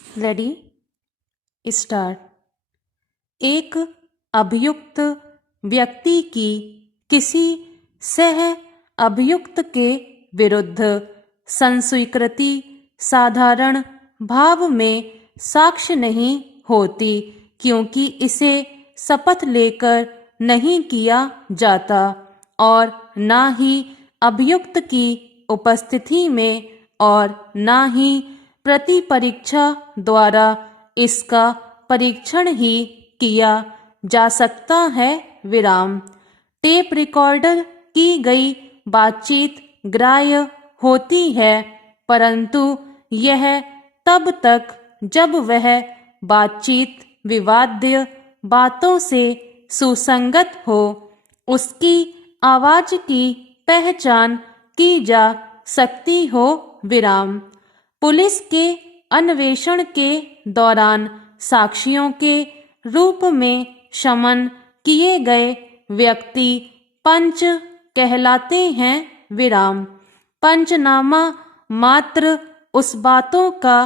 Ready start. एक अभियुक्त व्यक्ति की किसी सह अभियुक्त के विरुद्ध संस्वीकृति साधारण भाव में साक्ष्य नहीं होती, क्योंकि इसे शपथ लेकर नहीं किया जाता और न ही अभियुक्त की उपस्थिति में और न ही प्रतिपरीक्षा द्वारा इसका परीक्षण ही किया जा सकता है। विराम। टेप रिकॉर्डर की गई बातचीत ग्राह्य होती है, परंतु यह तब तक जब वह बातचीत विवाद्य बातों से सुसंगत हो। उसकी आवाज की पहचान की जा सकती हो। विराम। पुलिस के अन्वेषण के दौरान साक्षियों के रूप में समन किए गए व्यक्ति पंच कहलाते हैं। विराम। पंचनामा मात्र उस बातों का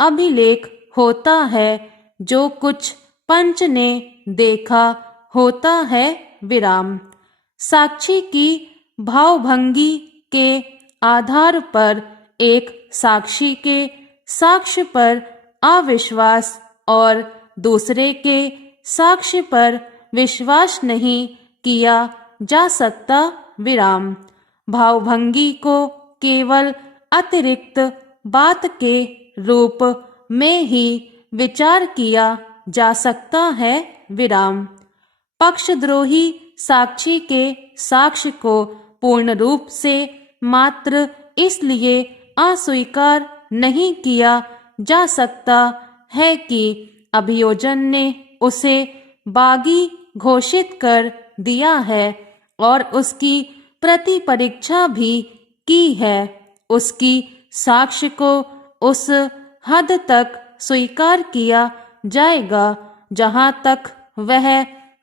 अभिलेख होता है जो कुछ पंच ने देखा होता है। विराम। साक्षी की भावभंगी के आधार पर एक साक्षी के साक्ष्य पर अविश्वास और दूसरे के साक्ष्य पर विश्वास नहीं किया जा सकता। विराम। भावभंगी को केवल अतिरिक्त बात के रूप में ही विचार किया जा सकता है। विराम। पक्षद्रोही साक्षी के साक्ष्य को पूर्ण रूप से मात्र इसलिए अस्वीकार नहीं किया जा सकता है कि अभियोजन ने उसे बागी घोषित कर दिया है और उसकी प्रतिपरीक्षा भी की है। उसकी साक्ष्य को उस हद तक स्वीकार किया जाएगा जहां तक वह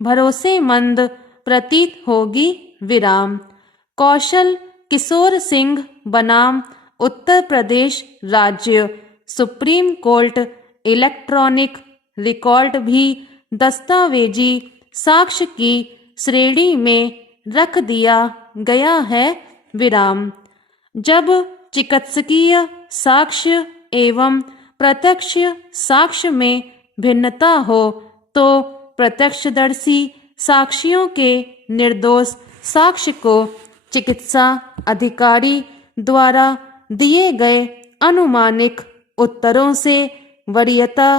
भरोसेमंद प्रतीत होगी। विराम। कौशल किशोर सिंह बनाम उत्तर प्रदेश राज्य सुप्रीम कोर्ट इलेक्ट्रॉनिक रिकॉर्ड भी दस्तावेजी साक्ष्य की श्रेणी में रख दिया गया है। विराम। जब चिकित्सकीय साक्ष्य एवं प्रत्यक्ष साक्ष्य में भिन्नता हो तो प्रत्यक्षदर्शी साक्षियों के निर्दोष साक्ष्य को चिकित्सा अधिकारी द्वारा दिए गए अनुमानिक उत्तरों से वरीयता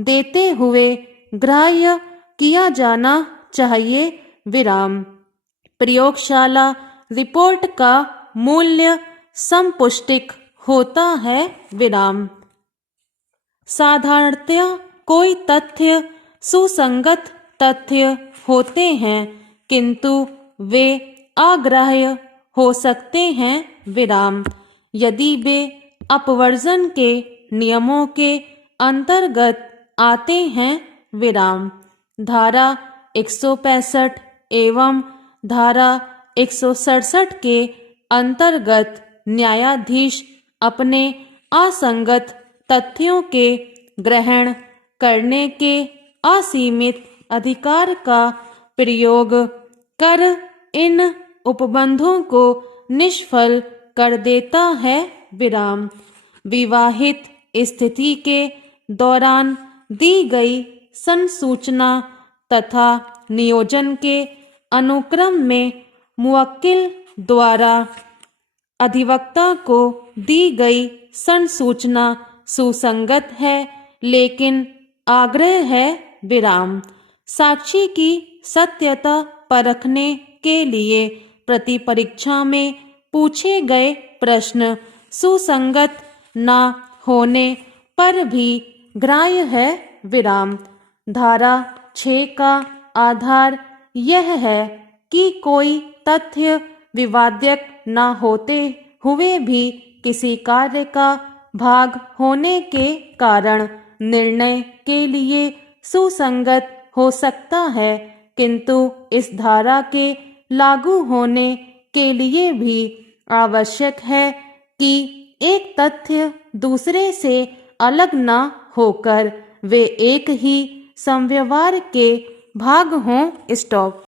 देते हुए ग्राह्य किया जाना चाहिए। विराम। प्रयोगशाला रिपोर्ट का मूल्य संपुष्टिक होता है। विराम। साधारणतया कोई तथ्य सुसंगत तथ्य होते हैं, किंतु वे अग्राह्य हो सकते हैं। विराम। यदि वे अपवर्जन के नियमों के अंतर्गत आते हैं। विराम। धारा 165 एवं धारा 167 के अंतर्गत न्यायाधीश अपने असंगत तथ्यों के ग्रहण करने के असीमित अधिकार का प्रयोग कर इन उपबंधों को निष्फल कर देता है। विराम। विवाहित स्थिति के दौरान दी गई संसूचना तथा नियोजन के अनुक्रम में मुवक्किल द्वारा अधिवक्ता को दी गई संसूचना सुसंगत है, लेकिन आग्रह है। विराम। साक्षी की सत्यता परखने के लिए प्रतिपरीक्षा में पूछे गए प्रश्न सुसंगत न होने पर भी ग्राह्य है। विराम। धारा 6 का आधार यह है कि कोई तथ्य विवाद्यक न होते हुए भी किसी कार्य का भाग होने के कारण निर्णय के लिए सुसंगत हो सकता है, किंतु इस धारा के लागू होने के लिए भी आवश्यक है कि एक तथ्य दूसरे से अलग न होकर वे एक ही समव्यवहार के भाग हों। स्टॉप।